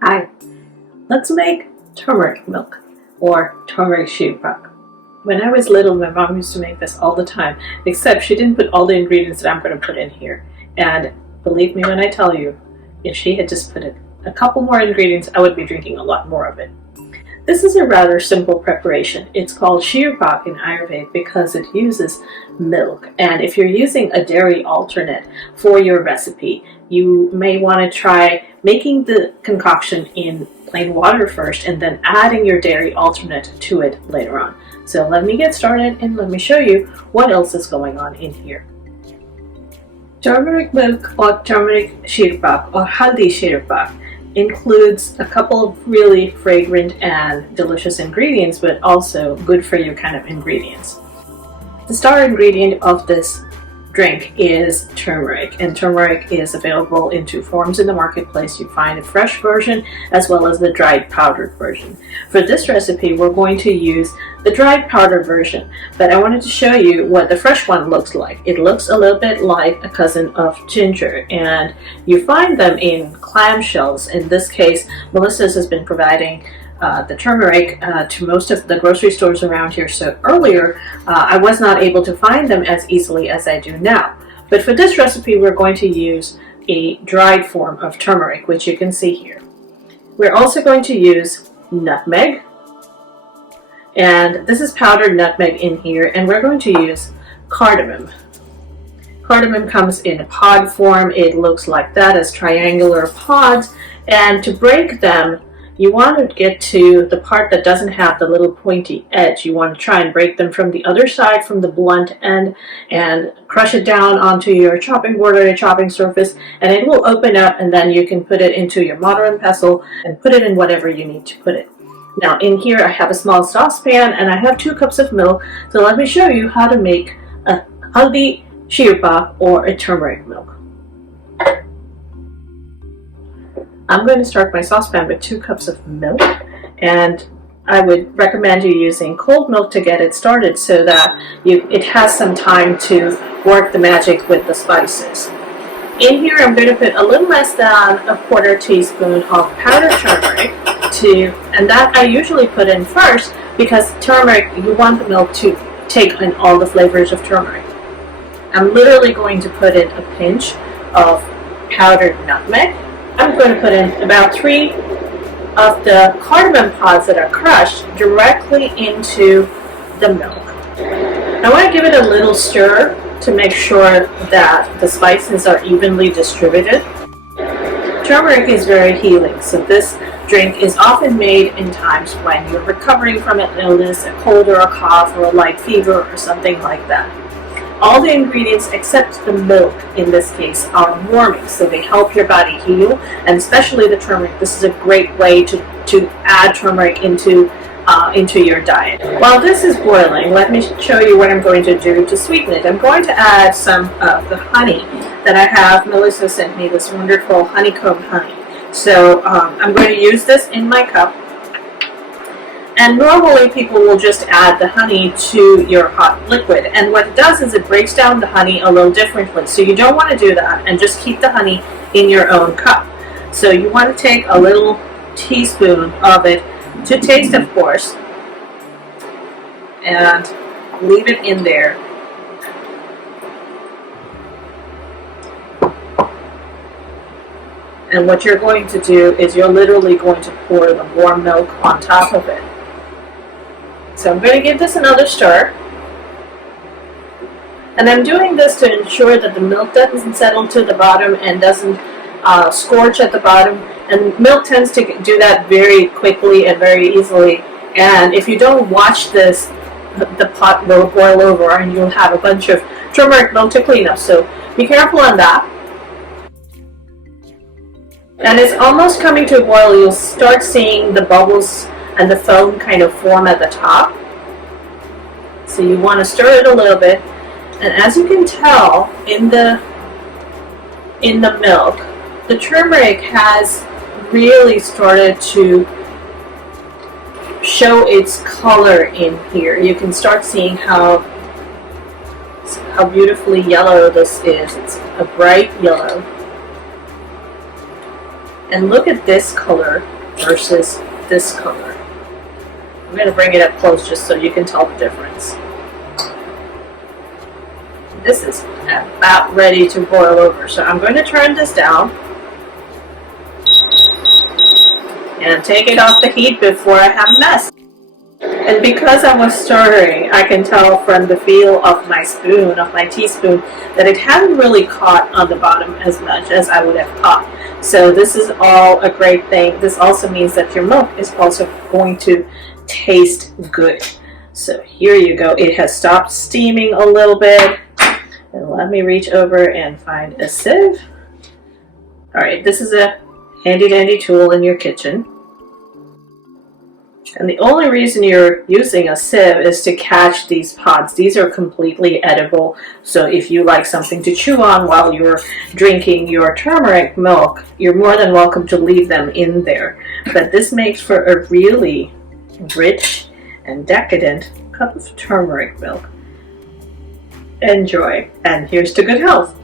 Hi, let's make turmeric milk or turmeric Ksheerapak. When I was little, my mom used to make this all the time, except she didn't put all the ingredients that I'm going to put in here. And believe me when I tell you, if she had just put a couple more ingredients, I would be drinking a lot more of it. This is a rather simple preparation. It's called Ksheerapak in Ayurveda because it uses milk. And if you're using a dairy alternate for your recipe, you may want to try making the concoction in plain water first and then adding your dairy alternate to it later on. So let me get started and let me show you what else is going on in here. Turmeric milk or turmeric Ksheerapak or Haldi Ksheerapak includes a couple of really fragrant and delicious ingredients, but also good for you kind of ingredients. The star ingredient of this drink is turmeric, and turmeric is available in two forms in the marketplace. You find a fresh version as well as the dried powdered version. For this recipe, we're going to use the dried powdered version, but I wanted to show you what the fresh one looks like. It looks a little bit like a cousin of ginger, and you find them in clamshells. In this case, Melissa's has been providing the turmeric to most of the grocery stores around here. So earlier I was not able to find them as easily as I do now. But for this recipe, we're going to use a dried form of turmeric, which you can see here. We're also going to use nutmeg, and this is powdered nutmeg in here, and we're going to use cardamom. Cardamom comes in a pod form. It looks like that, as triangular pods, and to break them, you want to get to the part that doesn't have the little pointy edge. You want to try and break them from the other side, from the blunt end, and crush it down onto your chopping board or your chopping surface, and it will open up, and then you can put it into your mortar and pestle and put it in whatever you need to put it. Now in here I have a small saucepan and I have 2 cups of milk, so let me show you how to make a Haldi Ksheerapak or a turmeric milk. I'm going to start my saucepan with 2 cups of milk, and I would recommend you using cold milk to get it started so that it has some time to work the magic with the spices. In here I'm going to put a little less than a 1/4 teaspoon of powdered turmeric, and that I usually put in first because turmeric, you want the milk to take in all the flavors of turmeric. I'm literally going to put in a pinch of powdered nutmeg. I'm going to put in about 3 of the cardamom pods that are crushed directly into the milk. I want to give it a little stir to make sure that the spices are evenly distributed. Turmeric is very healing, so this drink is often made in times when you're recovering from an illness, a cold or a cough or a light fever or something like that. All the ingredients except the milk in this case are warming, so they help your body heal, and especially the turmeric. This is a great way to add turmeric into your diet. While this is boiling, let me show you what I'm going to do to sweeten it. I'm going to add some of the honey that I have. Melissa sent me this wonderful honeycomb honey. So I'm going to use this in my cup. And normally people will just add the honey to your hot liquid. And what it does is it breaks down the honey a little differently. So you don't want to do that, and just keep the honey in your own cup. So you want to take a little teaspoon of it, to taste of course, and leave it in there. And what you're going to do is you're literally going to pour the warm milk on top of it. So I'm going to give this another stir. And I'm doing this to ensure that the milk doesn't settle to the bottom and doesn't scorch at the bottom. And milk tends to do that very quickly and very easily. And if you don't watch this, the pot will boil over and you'll have a bunch of turmeric milk to clean up. So be careful on that. And it's almost coming to a boil. You'll start seeing the bubbles and the foam kind of form at the top. So you want to stir it a little bit. And as you can tell in the milk, the turmeric has really started to show its color in here. You can start seeing how beautifully yellow this is. It's a bright yellow. And look at this color versus this color. I'm going to bring it up close just so you can tell the difference. This is about ready to boil over, so I'm going to turn this down and take it off the heat before I have a mess. And because I was stirring, I can tell from the feel of my spoon, of my teaspoon, that it hadn't really caught on the bottom as much as I would have thought. So this is all a great thing. This also means that your milk is also going to taste good. So here you go. It has stopped steaming a little bit. And let me reach over and find a sieve. All right, this is a handy dandy tool in your kitchen. And the only reason you're using a sieve is to catch these pods. These are completely edible. So if you like something to chew on while you're drinking your turmeric milk, you're more than welcome to leave them in there. But this makes for a really rich and decadent cup of turmeric milk. Enjoy, and here's to good health.